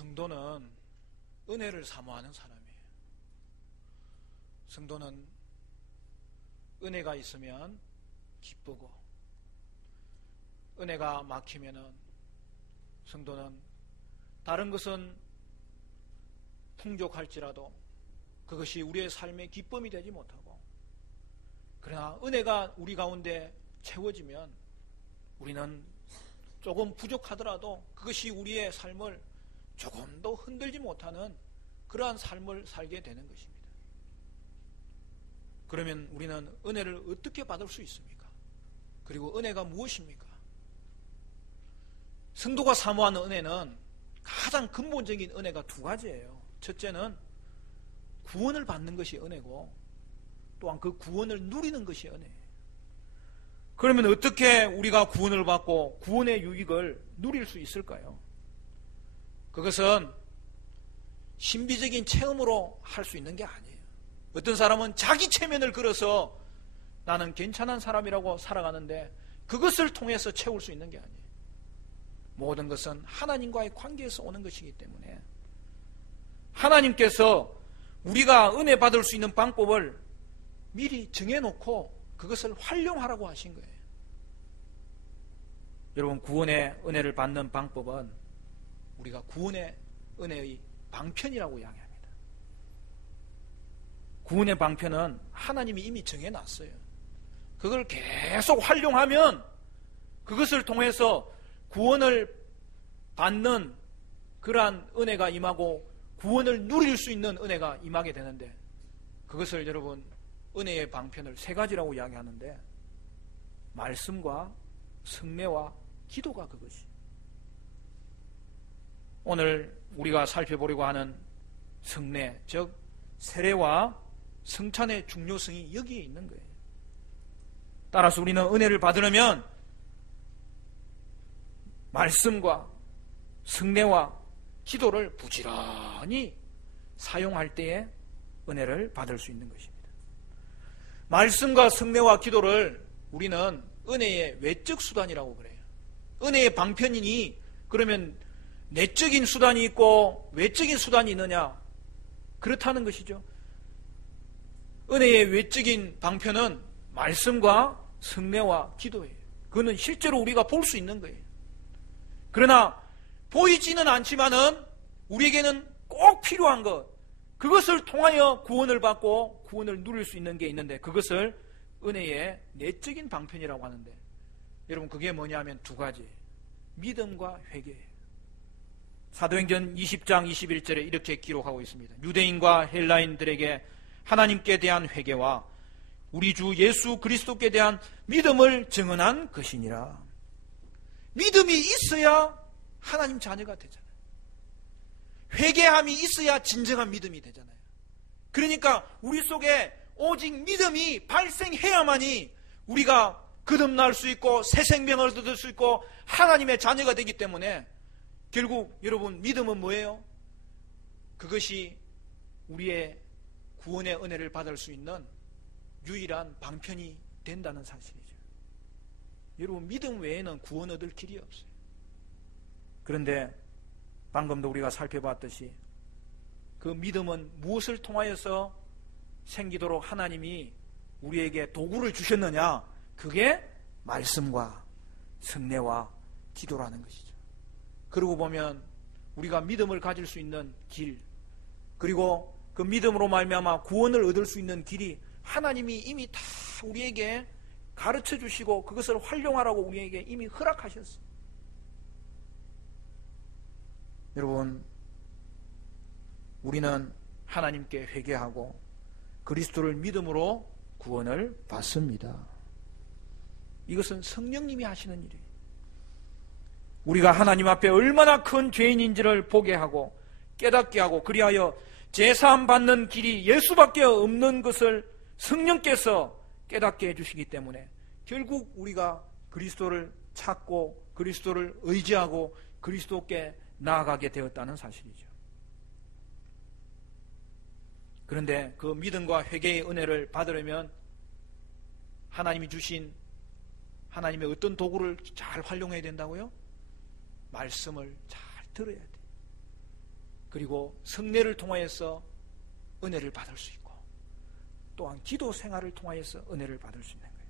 성도는 은혜를 사모하는 사람이에요. 성도는 은혜가 있으면 기쁘고, 은혜가 막히면은 성도는 다른 것은 풍족할지라도 그것이 우리의 삶의 기쁨이 되지 못하고, 그러나 은혜가 우리 가운데 채워지면 우리는 조금 부족하더라도 그것이 우리의 삶을 조금도 흔들지 못하는 그러한 삶을 살게 되는 것입니다. 그러면 우리는 은혜를 어떻게 받을 수 있습니까? 그리고 은혜가 무엇입니까? 성도가 사모하는 은혜는 가장 근본적인 은혜가 두 가지예요. 첫째는 구원을 받는 것이 은혜고, 또한 그 구원을 누리는 것이 은혜예요. 그러면 어떻게 우리가 구원을 받고 구원의 유익을 누릴 수 있을까요? 그것은 신비적인 체험으로 할 수 있는 게 아니에요. 어떤 사람은 자기 체면을 걸어서 나는 괜찮은 사람이라고 살아가는데 그것을 통해서 채울 수 있는 게 아니에요. 모든 것은 하나님과의 관계에서 오는 것이기 때문에 하나님께서 우리가 은혜 받을 수 있는 방법을 미리 정해놓고 그것을 활용하라고 하신 거예요. 여러분, 구원의 은혜를 받는 방법은 우리가 구원의 은혜의 방편이라고 이야기합니다. 구원의 방편은 하나님이 이미 정해놨어요. 그걸 계속 활용하면 그것을 통해서 구원을 받는 그러한 은혜가 임하고 구원을 누릴 수 있는 은혜가 임하게 되는데, 그것을 여러분 은혜의 방편을 세 가지라고 이야기하는데, 말씀과 성례와 기도가 그것이. 오늘 우리가 살펴보려고 하는 성례, 즉 세례와 성찬의 중요성이 여기에 있는 거예요. 따라서 우리는 은혜를 받으려면 말씀과 성례와 기도를 부지런히 사용할 때에 은혜를 받을 수 있는 것입니다. 말씀과 성례와 기도를 우리는 은혜의 외적 수단이라고 그래요. 은혜의 방편이니 그러면 내적인 수단이 있고 외적인 수단이 있느냐? 그렇다는 것이죠. 은혜의 외적인 방편은 말씀과 성례와 기도예요. 그거는 실제로 우리가 볼 수 있는 거예요. 그러나 보이지는 않지만은 우리에게는 꼭 필요한 것, 그것을 통하여 구원을 받고 구원을 누릴 수 있는 게 있는데, 그것을 은혜의 내적인 방편이라고 하는데, 여러분 그게 뭐냐면 두 가지, 믿음과 회개예요. 사도행전 20장 21절에 이렇게 기록하고 있습니다. 유대인과 헬라인들에게 하나님께 대한 회개와 우리 주 예수 그리스도께 대한 믿음을 증언한 것이니라. 믿음이 있어야 하나님 자녀가 되잖아요. 회개함이 있어야 진정한 믿음이 되잖아요. 그러니까 우리 속에 오직 믿음이 발생해야만이 우리가 거듭날 수 있고 새 생명을 얻을 수 있고 하나님의 자녀가 되기 때문에, 결국 여러분 믿음은 뭐예요? 그것이 우리의 구원의 은혜를 받을 수 있는 유일한 방편이 된다는 사실이죠. 여러분 믿음 외에는 구원 얻을 길이 없어요. 그런데 방금도 우리가 살펴봤듯이 그 믿음은 무엇을 통하여서 생기도록 하나님이 우리에게 도구를 주셨느냐? 그게 말씀과 성례와 기도라는 것이죠. 그러고 보면 우리가 믿음을 가질 수 있는 길, 그리고 그 믿음으로 말미암아 구원을 얻을 수 있는 길이 하나님이 이미 다 우리에게 가르쳐 주시고 그것을 활용하라고 우리에게 이미 허락하셨어요. 여러분, 우리는 하나님께 회개하고 그리스도를 믿음으로 구원을 받습니다. 이것은 성령님이 하시는 일이에요. 우리가 하나님 앞에 얼마나 큰 죄인인지를 보게 하고 깨닫게 하고, 그리하여 제사함 받는 길이 예수밖에 없는 것을 성령께서 깨닫게 해주시기 때문에 결국 우리가 그리스도를 찾고 그리스도를 의지하고 그리스도께 나아가게 되었다는 사실이죠. 그런데 그 믿음과 회개의 은혜를 받으려면 하나님이 주신 하나님의 어떤 도구를 잘 활용해야 된다고요? 말씀을 잘 들어야 돼요. 그리고 성례를 통하여서 은혜를 받을 수 있고, 또한 기도 생활을 통하여서 은혜를 받을 수 있는 거예요.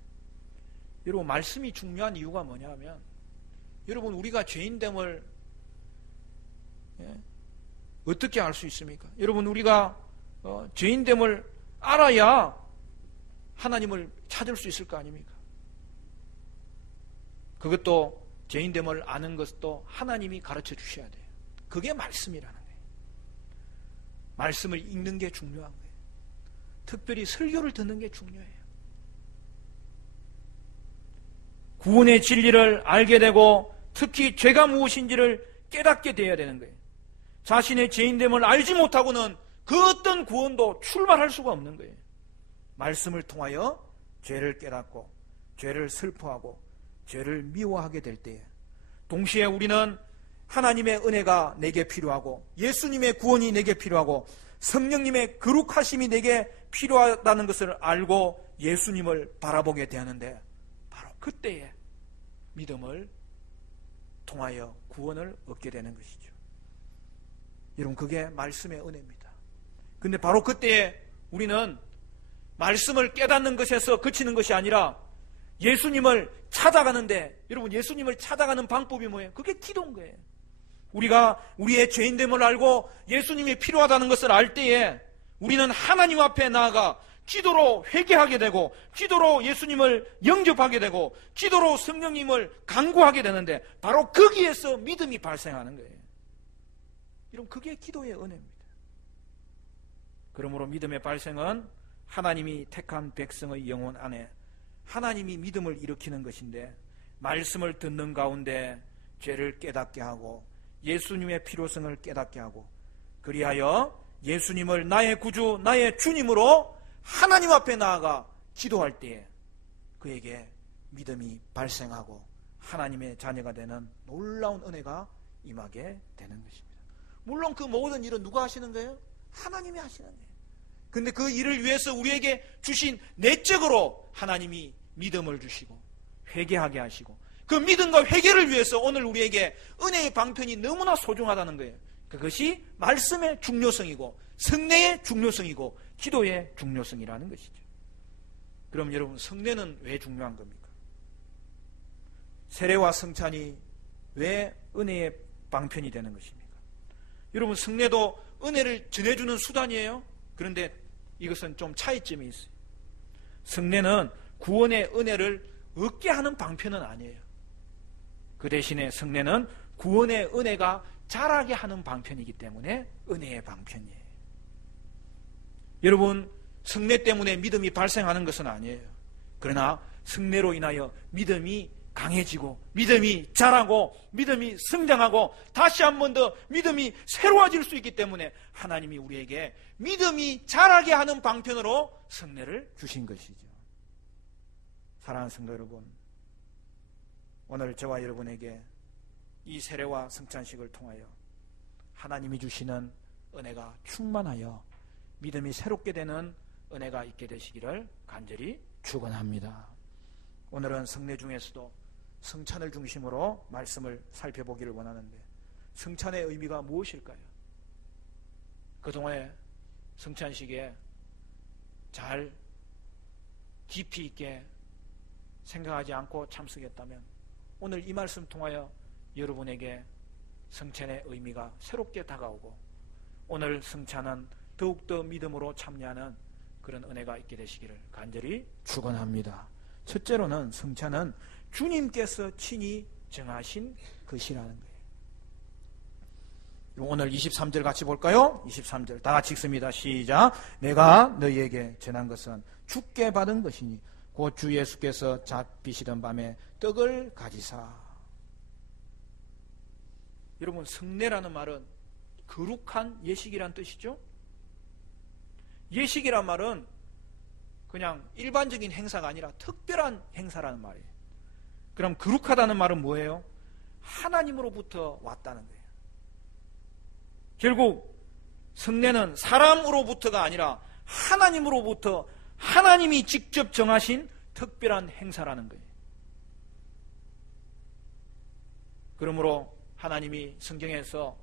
여러분, 말씀이 중요한 이유가 뭐냐면, 여러분, 우리가 죄인됨을 어떻게 알 수 있습니까? 여러분, 우리가 죄인됨을 알아야 하나님을 찾을 수 있을 거 아닙니까? 그것도 죄인됨을 아는 것도 하나님이 가르쳐 주셔야 돼요. 그게 말씀이라는 거예요. 말씀을 읽는 게 중요한 거예요. 특별히 설교를 듣는 게 중요해요. 구원의 진리를 알게 되고 특히 죄가 무엇인지를 깨닫게 되어야 되는 거예요. 자신의 죄인됨을 알지 못하고는 그 어떤 구원도 출발할 수가 없는 거예요. 말씀을 통하여 죄를 깨닫고 죄를 슬퍼하고 죄를 미워하게 될 때에 동시에 우리는 하나님의 은혜가 내게 필요하고 예수님의 구원이 내게 필요하고 성령님의 거룩하심이 내게 필요하다는 것을 알고 예수님을 바라보게 되었는데, 바로 그때에 믿음을 통하여 구원을 얻게 되는 것이죠. 여러분, 그게 말씀의 은혜입니다. 근데 바로 그때에 우리는 말씀을 깨닫는 것에서 그치는 것이 아니라 예수님을 찾아가는데, 여러분, 예수님을 찾아가는 방법이 뭐예요? 그게 기도인 거예요. 우리가 우리의 죄인됨을 알고 예수님이 필요하다는 것을 알 때에 우리는 하나님 앞에 나아가 기도로 회개하게 되고 기도로 예수님을 영접하게 되고 기도로 성령님을 간구하게 되는데, 바로 거기에서 믿음이 발생하는 거예요. 여러분, 그게 기도의 은혜입니다. 그러므로 믿음의 발생은 하나님이 택한 백성의 영혼 안에 하나님이 믿음을 일으키는 것인데, 말씀을 듣는 가운데 죄를 깨닫게 하고 예수님의 필요성을 깨닫게 하고, 그리하여 예수님을 나의 구주, 나의 주님으로 하나님 앞에 나아가 기도할 때에 그에게 믿음이 발생하고 하나님의 자녀가 되는 놀라운 은혜가 임하게 되는 것입니다. 물론 그 모든 일은 누가 하시는 거예요? 하나님이 하시는 거예요. 근데 그 일을 위해서 우리에게 주신 내적으로 하나님이 믿음을 주시고 회개하게 하시고, 그 믿음과 회개를 위해서 오늘 우리에게 은혜의 방편이 너무나 소중하다는 거예요. 그것이 말씀의 중요성이고 성례의 중요성이고 기도의 중요성이라는 것이죠. 그럼 여러분, 성례는 왜 중요한 겁니까? 세례와 성찬이 왜 은혜의 방편이 되는 것입니까? 여러분, 성례도 은혜를 전해주는 수단이에요. 그런데 이것은 좀 차이점이 있어요. 성례는 구원의 은혜를 얻게 하는 방편은 아니에요. 그 대신에 성례는 구원의 은혜가 자라게 하는 방편이기 때문에 은혜의 방편이에요. 여러분, 성례 때문에 믿음이 발생하는 것은 아니에요. 그러나 성례로 인하여 믿음이 강해지고 믿음이 자라고 믿음이 성장하고 다시 한 번 더 믿음이 새로워질 수 있기 때문에 하나님이 우리에게 믿음이 자라게 하는 방편으로 성례를 주신 것이죠. 사랑하는 성도 여러분, 오늘 저와 여러분에게 이 세례와 성찬식을 통하여 하나님이 주시는 은혜가 충만하여 믿음이 새롭게 되는 은혜가 있게 되시기를 간절히 축원합니다. 오늘은 성례 중에서도 성찬을 중심으로 말씀을 살펴보기를 원하는데, 성찬의 의미가 무엇일까요? 그동안의 성찬식에 잘 깊이 있게 생각하지 않고 참석했다면 오늘 이 말씀 통하여 여러분에게 성찬의 의미가 새롭게 다가오고 오늘 성찬은 더욱더 믿음으로 참여하는 그런 은혜가 있게 되시기를 간절히 축원합니다. 첫째로는 성찬은 주님께서 친히 정하신 것이라는 거예요. 오늘 23절 같이 볼까요? 23절 다 같이 읽습니다. 시작. 내가 너희에게 전한 것은 주께 받은 것이니 곧 주 예수께서 잡히시던 밤에 떡을 가지사. 여러분, 성례라는 말은 거룩한 예식이란 뜻이죠. 예식이란 말은 그냥 일반적인 행사가 아니라 특별한 행사라는 말이에요. 그럼 거룩하다는 말은 뭐예요? 하나님으로부터 왔다는 거예요. 결국 성례는 사람으로부터가 아니라 하나님으로부터, 하나님이 직접 정하신 특별한 행사라는 거예요. 그러므로 하나님이 성경에서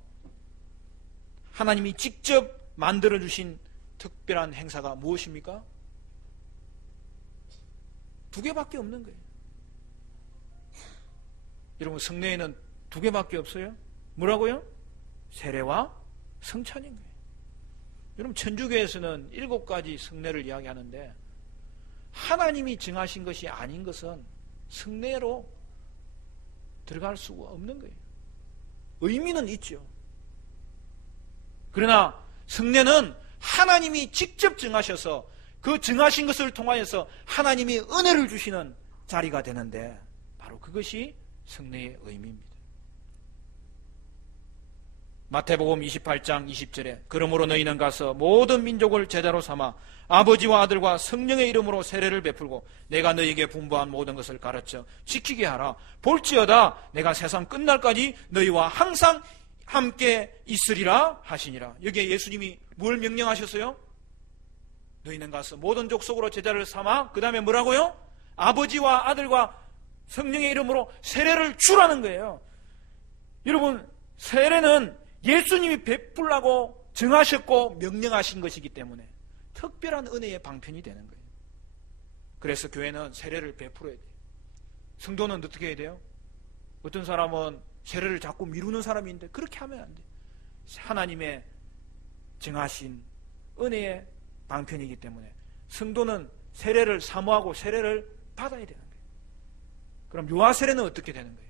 하나님이 직접 만들어주신 특별한 행사가 무엇입니까? 두 개밖에 없는 거예요. 여러분, 성례에는 두 개밖에 없어요. 뭐라고요? 세례와 성찬인 거예요. 여러분, 천주교에서는 7가지 성례를 이야기하는데 하나님이 정하신 것이 아닌 것은 성례로 들어갈 수가 없는 거예요. 의미는 있죠. 그러나 성례는 하나님이 직접 정하셔서 그 정하신 것을 통하여서 하나님이 은혜를 주시는 자리가 되는데 바로 그것이 성례의 의미입니다. 마태복음 28장 20절에 그러므로 너희는 가서 모든 민족을 제자로 삼아 아버지와 아들과 성령의 이름으로 세례를 베풀고 내가 너희에게 분부한 모든 것을 가르쳐 지키게 하라. 볼지어다 내가 세상 끝날까지 너희와 항상 함께 있으리라 하시니라. 여기에 예수님이 뭘 명령하셨어요? 너희는 가서 모든 족속으로 제자를 삼아 그 다음에 뭐라고요? 아버지와 아들과 성령의 이름으로 세례를 주라는 거예요. 여러분, 세례는 예수님이 베풀라고 정하셨고 명령하신 것이기 때문에 특별한 은혜의 방편이 되는 거예요. 그래서 교회는 세례를 베풀어야 돼요. 성도는 어떻게 해야 돼요? 어떤 사람은 세례를 자꾸 미루는 사람이 있는데 그렇게 하면 안 돼요. 하나님의 정하신 은혜의 방편이기 때문에 성도는 세례를 사모하고 세례를 받아야 되는 거예요. 그럼 유아세례는 어떻게 되는 거예요?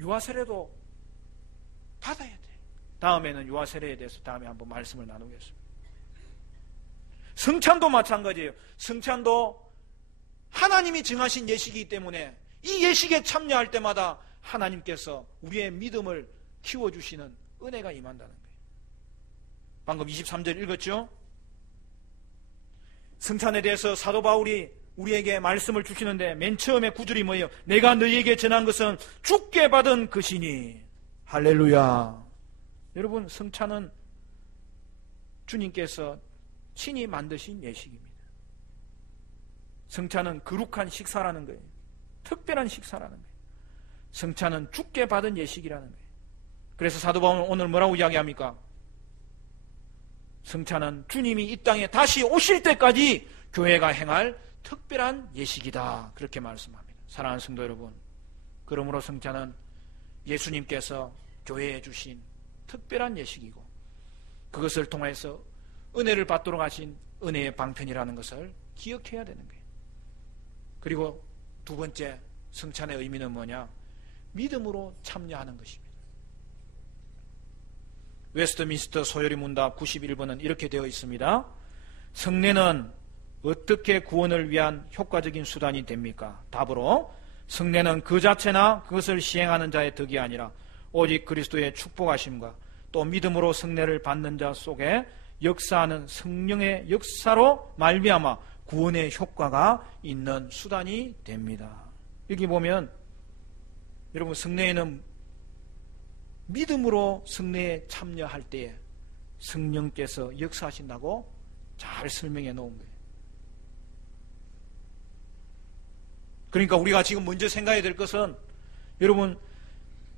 유아세례도 받아야 돼요. 다음에는 유아세례에 대해서 다음에 한번 말씀을 나누겠습니다. 성찬도 마찬가지예요. 성찬도 하나님이 정하신 예식이기 때문에 이 예식에 참여할 때마다 하나님께서 우리의 믿음을 키워주시는 은혜가 임한다는 거예요. 방금 23절 읽었죠? 성찬에 대해서 사도 바울이 우리에게 말씀을 주시는데 맨 처음에 9절이 뭐예요? 내가 너희에게 전한 것은 주께 받은 것이니. 할렐루야. 여러분, 성찬은 주님께서 친히 만드신 예식입니다. 성찬은 거룩한 식사라는 거예요. 특별한 식사라는 거예요. 성찬은 주께 받은 예식이라는 거예요. 그래서 사도 바울은 오늘 뭐라고 이야기합니까? 성찬은 주님이 이 땅에 다시 오실 때까지 교회가 행할 특별한 예식이다. 그렇게 말씀합니다. 사랑하는 성도 여러분, 그러므로 성찬은 예수님께서 교회에 주신 특별한 예식이고 그것을 통해서 은혜를 받도록 하신 은혜의 방편이라는 것을 기억해야 되는 거예요. 그리고 두 번째, 성찬의 의미는 뭐냐? 믿음으로 참여하는 것입니다. 웨스트민스터 소요리 문답 91번은 이렇게 되어 있습니다. 성례는 어떻게 구원을 위한 효과적인 수단이 됩니까? 답으로 성례는 그 자체나 그것을 시행하는 자의 덕이 아니라 오직 그리스도의 축복하심과 또 믿음으로 성례를 받는 자 속에 역사하는 성령의 역사로 말미암아 구원의 효과가 있는 수단이 됩니다. 여기 보면 여러분, 성례에는 믿음으로 성례에 참여할 때에 성령께서 역사하신다고 잘 설명해 놓은 거예요. 그러니까 우리가 지금 먼저 생각해야 될 것은 여러분,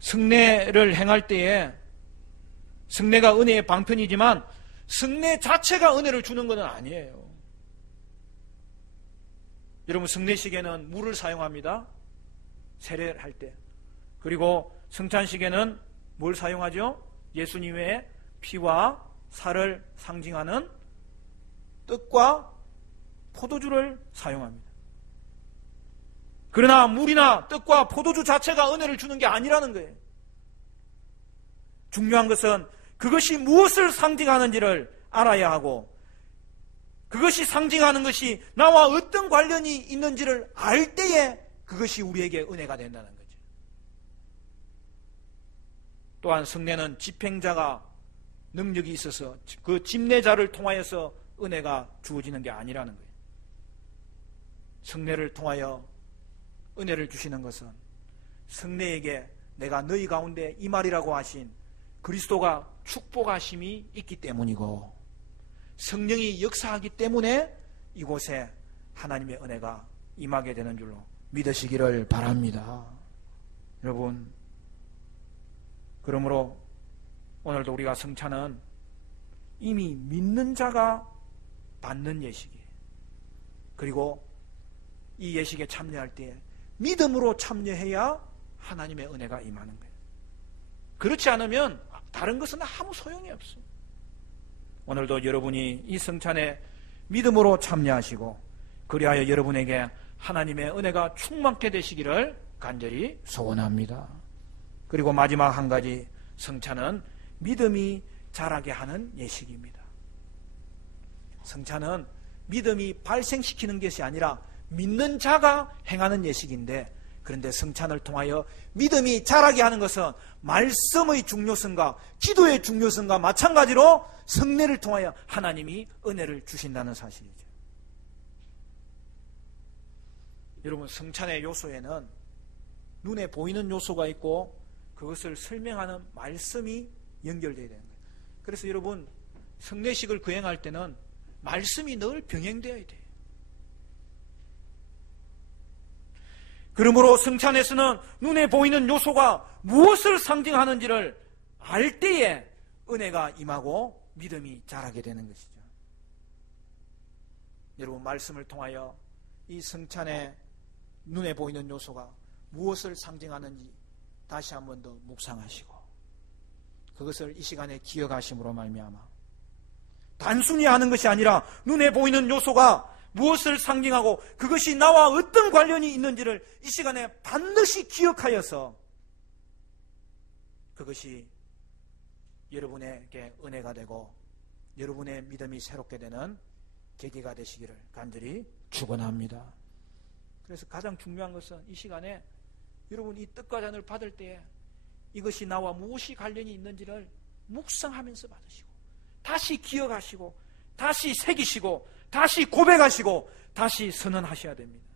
성례를 행할 때에 성례가 은혜의 방편이지만 성례 자체가 은혜를 주는 것은 아니에요. 여러분, 성례식에는 물을 사용합니다. 세례를 할 때. 그리고 성찬식에는 뭘 사용하죠? 예수님의 피와 살을 상징하는 떡과 포도주를 사용합니다. 그러나 물이나 떡과 포도주 자체가 은혜를 주는 게 아니라는 거예요. 중요한 것은 그것이 무엇을 상징하는지를 알아야 하고 그것이 상징하는 것이 나와 어떤 관련이 있는지를 알 때에 그것이 우리에게 은혜가 된다는 거죠. 또한 성례는 집행자가 능력이 있어서 그 집례자를 통하여서 은혜가 주어지는 게 아니라는 거예요. 성례를 통하여 은혜를 주시는 것은 성례에게 내가 너희 가운데 임하리라고 하신 그리스도가 축복하심이 있기 때문이고 성령이 역사하기 때문에 이곳에 하나님의 은혜가 임하게 되는 줄로 믿으시기를 바랍니다. 여러분, 그러므로 오늘도 우리가 성찬은 이미 믿는 자가 받는 예식이에요. 그리고 이 예식에 참여할 때 믿음으로 참여해야 하나님의 은혜가 임하는 거예요. 그렇지 않으면 다른 것은 아무 소용이 없어요. 오늘도 여러분이 이 성찬에 믿음으로 참여하시고 그리하여 여러분에게 하나님의 은혜가 충만케 되시기를 간절히 소원합니다. 그리고 마지막 한 가지, 성찬은 믿음이 자라게 하는 예식입니다. 성찬은 믿음이 발생시키는 것이 아니라 믿는 자가 행하는 예식인데, 그런데 성찬을 통하여 믿음이 자라게 하는 것은 말씀의 중요성과 기도의 중요성과 마찬가지로 성례를 통하여 하나님이 은혜를 주신다는 사실이죠. 여러분, 성찬의 요소에는 눈에 보이는 요소가 있고 그것을 설명하는 말씀이 연결되어야 되는 거예요. 그래서 여러분, 성례식을 거행할 때는 말씀이 늘 병행되어야 돼요. 그러므로 성찬에서는 눈에 보이는 요소가 무엇을 상징하는지를 알 때에 은혜가 임하고 믿음이 자라게 되는 것이죠. 여러분, 말씀을 통하여 이 성찬의 눈에 보이는 요소가 무엇을 상징하는지 다시 한 번 더 묵상하시고 그것을 이 시간에 기억하심으로 말미암아 단순히 아는 것이 아니라 눈에 보이는 요소가 무엇을 상징하고 그것이 나와 어떤 관련이 있는지를 이 시간에 반드시 기억하여서 그것이 여러분에게 은혜가 되고 여러분의 믿음이 새롭게 되는 계기가 되시기를 간절히 축원합니다. 그래서 가장 중요한 것은 이 시간에 여러분 이 떡과 잔을 받을 때에 이것이 나와 무엇이 관련이 있는지를 묵상하면서 받으시고 다시 기억하시고 다시 새기시고 다시 고백하시고 다시 선언하셔야 됩니다.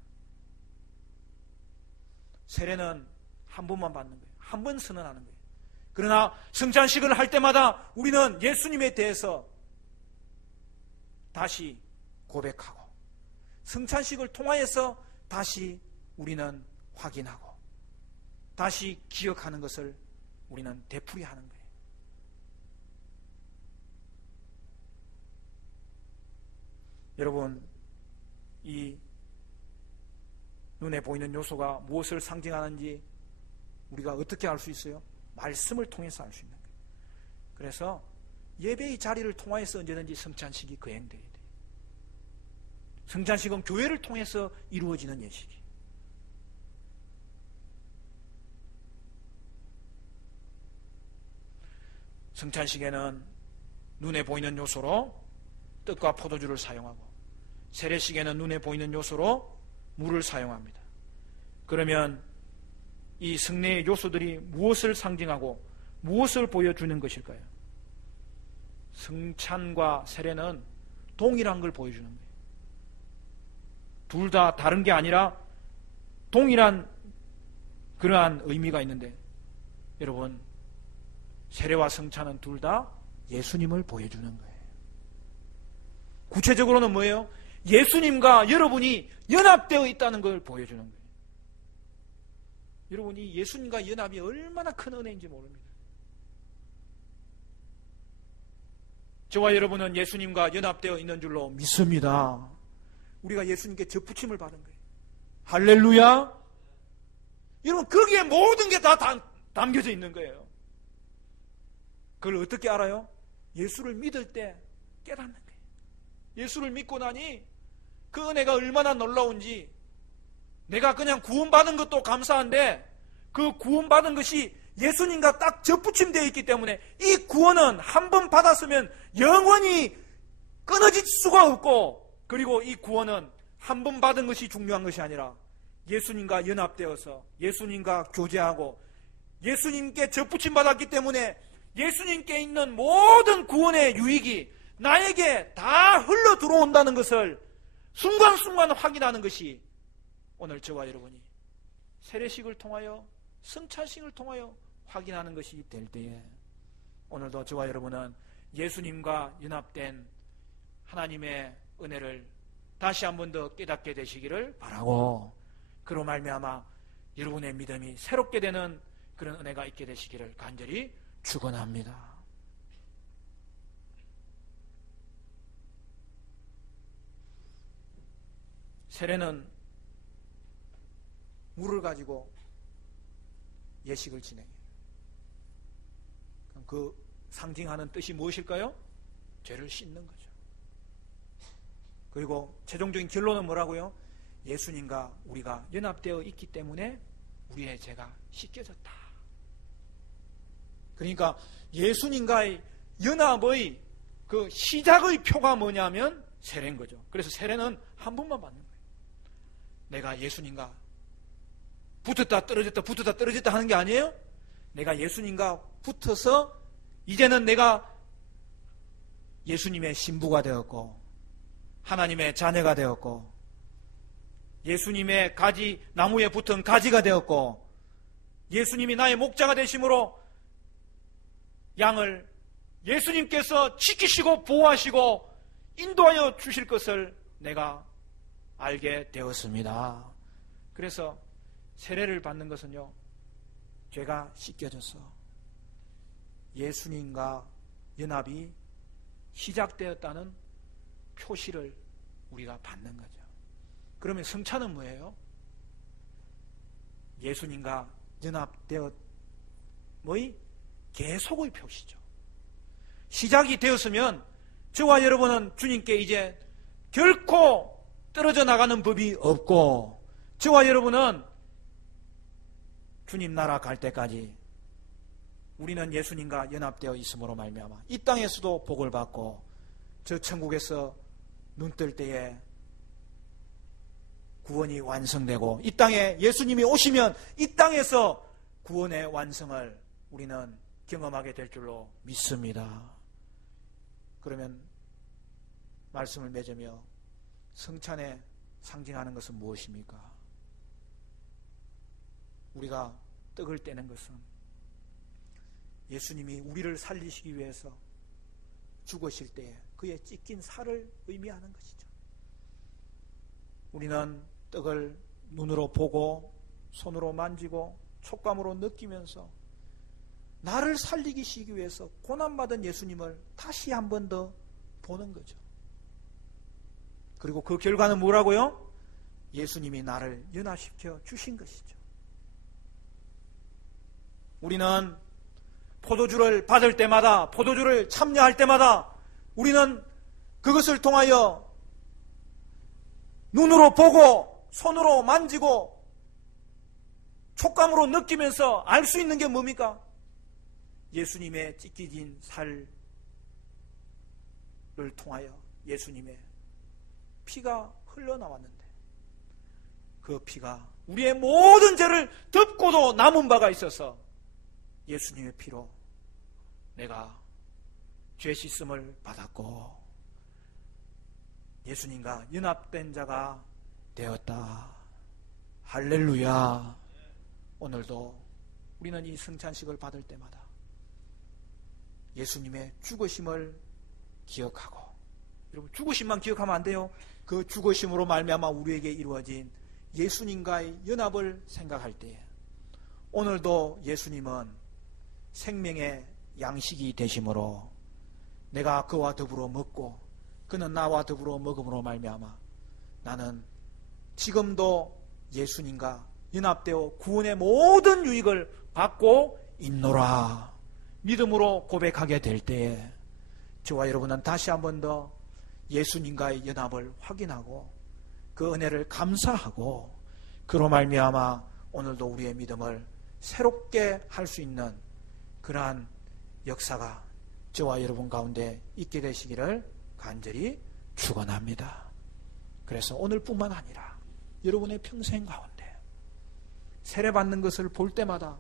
세례는 한 번만 받는 거예요. 한 번 선언하는 거예요. 그러나 성찬식을 할 때마다 우리는 예수님에 대해서 다시 고백하고 성찬식을 통하여서 다시 우리는 확인하고 다시 기억하는 것을 우리는 되풀이하는 거예요. 여러분, 이 눈에 보이는 요소가 무엇을 상징하는지 우리가 어떻게 알 수 있어요? 말씀을 통해서 알 수 있는 거예요. 그래서 예배의 자리를 통해서 언제든지 성찬식이 거행돼야 돼요. 성찬식은 교회를 통해서 이루어지는 예식이에요. 성찬식에는 눈에 보이는 요소로 떡과 포도주를 사용하고 세례식에는 눈에 보이는 요소로 물을 사용합니다. 그러면 이 성례의 요소들이 무엇을 상징하고 무엇을 보여주는 것일까요? 성찬과 세례는 동일한 걸 보여주는 거예요. 둘 다 다른 게 아니라 동일한 그러한 의미가 있는데, 여러분, 세례와 성찬은 둘 다 예수님을 보여주는 거예요. 구체적으로는 뭐예요? 예수님과 여러분이 연합되어 있다는 걸 보여주는 거예요. 여러분이 예수님과 연합이 얼마나 큰 은혜인지 모릅니다. 저와 여러분은 예수님과 연합되어 있는 줄로 믿습니다. 우리가 예수님께 접붙임을 받은 거예요. 할렐루야! 여러분, 거기에 모든 게 다 담겨져 있는 거예요. 그걸 어떻게 알아요? 예수를 믿을 때 깨닫는 거예요. 예수를 믿고 나니 그 은혜가 얼마나 놀라운지, 내가 그냥 구원받은 것도 감사한데 그 구원받은 것이 예수님과 딱 접붙임되어 있기 때문에 이 구원은 한 번 받았으면 영원히 끊어질 수가 없고, 그리고 이 구원은 한 번 받은 것이 중요한 것이 아니라 예수님과 연합되어서 예수님과 교제하고 예수님께 접붙임 받았기 때문에 예수님께 있는 모든 구원의 유익이 나에게 다 흘러 들어온다는 것을 순간순간 확인하는 것이 오늘 저와 여러분이 세례식을 통하여 성찬식을 통하여 확인하는 것이 될 때에, 오늘도 저와 여러분은 예수님과 연합된 하나님의 은혜를 다시 한 번 더 깨닫게 되시기를 바라고, 그로 말미암아 여러분의 믿음이 새롭게 되는 그런 은혜가 있게 되시기를 간절히 축원합니다. 세례는 물을 가지고 예식을 진행해요. 그럼 그 상징하는 뜻이 무엇일까요? 죄를 씻는 거죠. 그리고 최종적인 결론은 뭐라고요? 예수님과 우리가 연합되어 있기 때문에 우리의 죄가 씻겨졌다. 그러니까 예수님과의 연합의 그 시작의 표가 뭐냐면 세례인 거죠. 그래서 세례는 한 번만 받는 거예요. 내가 예수님과 붙었다 떨어졌다 붙었다 떨어졌다 하는 게 아니에요. 내가 예수님과 붙어서 이제는 내가 예수님의 신부가 되었고 하나님의 자녀가 되었고 예수님의 가지 나무에 붙은 가지가 되었고 예수님이 나의 목자가 되심으로 양을 예수님께서 지키시고 보호하시고 인도하여 주실 것을 내가 알게 되었습니다. 그래서 세례를 받는 것은요, 죄가 씻겨져서 예수님과 연합이 시작되었다는 표시를 우리가 받는 거죠. 그러면 성찬은 뭐예요? 예수님과 연합되었 계속의 표시죠. 시작이 되었으면 저와 여러분은 주님께 이제 결코 떨어져 나가는 법이 없고 저와 여러분은 주님 나라 갈 때까지 우리는 예수님과 연합되어 있음으로 말미암아 이 땅에서도 복을 받고 저 천국에서 눈 뜰 때에 구원이 완성되고 이 땅에 예수님이 오시면 이 땅에서 구원의 완성을 우리는 경험하게 될 줄로 믿습니다. 그러면 말씀을 맺으며 성찬에 상징하는 것은 무엇입니까? 우리가 떡을 떼는 것은 예수님이 우리를 살리시기 위해서 죽으실 때에 그의 찢긴 살을 의미하는 것이죠. 우리는 떡을 눈으로 보고 손으로 만지고 촉감으로 느끼면서 나를 살리시기 위해서 고난받은 예수님을 다시 한 번 더 보는 거죠. 그리고 그 결과는 뭐라고요? 예수님이 나를 연합시켜 주신 것이죠. 우리는 포도주를 받을 때마다, 포도주를 참여할 때마다 우리는 그것을 통하여 눈으로 보고 손으로 만지고 촉감으로 느끼면서 알 수 있는 게 뭡니까? 예수님의 찢겨진 살을 통하여 예수님의 피가 흘러나왔는데 그 피가 우리의 모든 죄를 덮고도 남은 바가 있어서 예수님의 피로 내가 죄 씻음을 받았고 예수님과 연합된 자가 되었다. 할렐루야. 오늘도 우리는 이 성찬식을 받을 때마다 예수님의 죽으심을 기억하고, 여러분 죽으심만 기억하면 안 돼요. 그 죽으심으로 말미암아 우리에게 이루어진 예수님과의 연합을 생각할 때에 오늘도 예수님은 생명의 양식이 되심으로 내가 그와 더불어 먹고 그는 나와 더불어 먹음으로 말미암아 나는 지금도 예수님과 연합되어 구원의 모든 유익을 받고 있노라 믿음으로 고백하게 될 때에 저와 여러분은 다시 한 번 더 예수님과의 연합을 확인하고 그 은혜를 감사하고 그로 말미암아 오늘도 우리의 믿음을 새롭게 할 수 있는 그러한 역사가 저와 여러분 가운데 있게 되시기를 간절히 축원합니다. 그래서 오늘뿐만 아니라 여러분의 평생 가운데 세례받는 것을 볼 때마다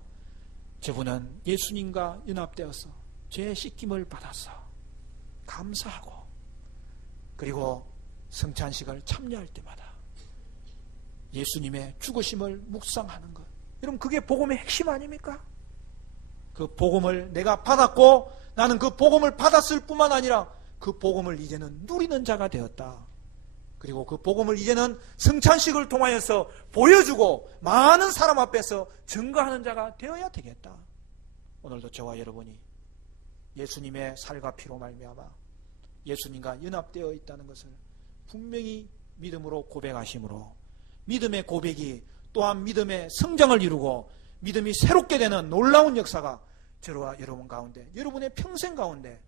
저분은 예수님과 연합되어서 죄의 씻김을 받아서 감사하고 그리고 성찬식을 참여할 때마다 예수님의 죽으심을 묵상하는 것, 여러분 그게 복음의 핵심 아닙니까? 그 복음을 내가 받았고 나는 그 복음을 받았을 뿐만 아니라 그 복음을 이제는 누리는 자가 되었다. 그리고 그 복음을 이제는 성찬식을 통하여서 보여주고 많은 사람 앞에서 증거하는 자가 되어야 되겠다. 오늘도 저와 여러분이 예수님의 살과 피로 말미암아 예수님과 연합되어 있다는 것을 분명히 믿음으로 고백하심으로 믿음의 고백이 또한 믿음의 성장을 이루고 믿음이 새롭게 되는 놀라운 역사가 저와 여러분 가운데, 여러분의 평생 가운데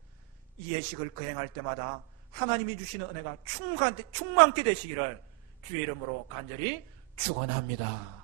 이 예식을 거행할 때마다 하나님이 주시는 은혜가 충만케 되시기를 주의 이름으로 간절히 축원합니다.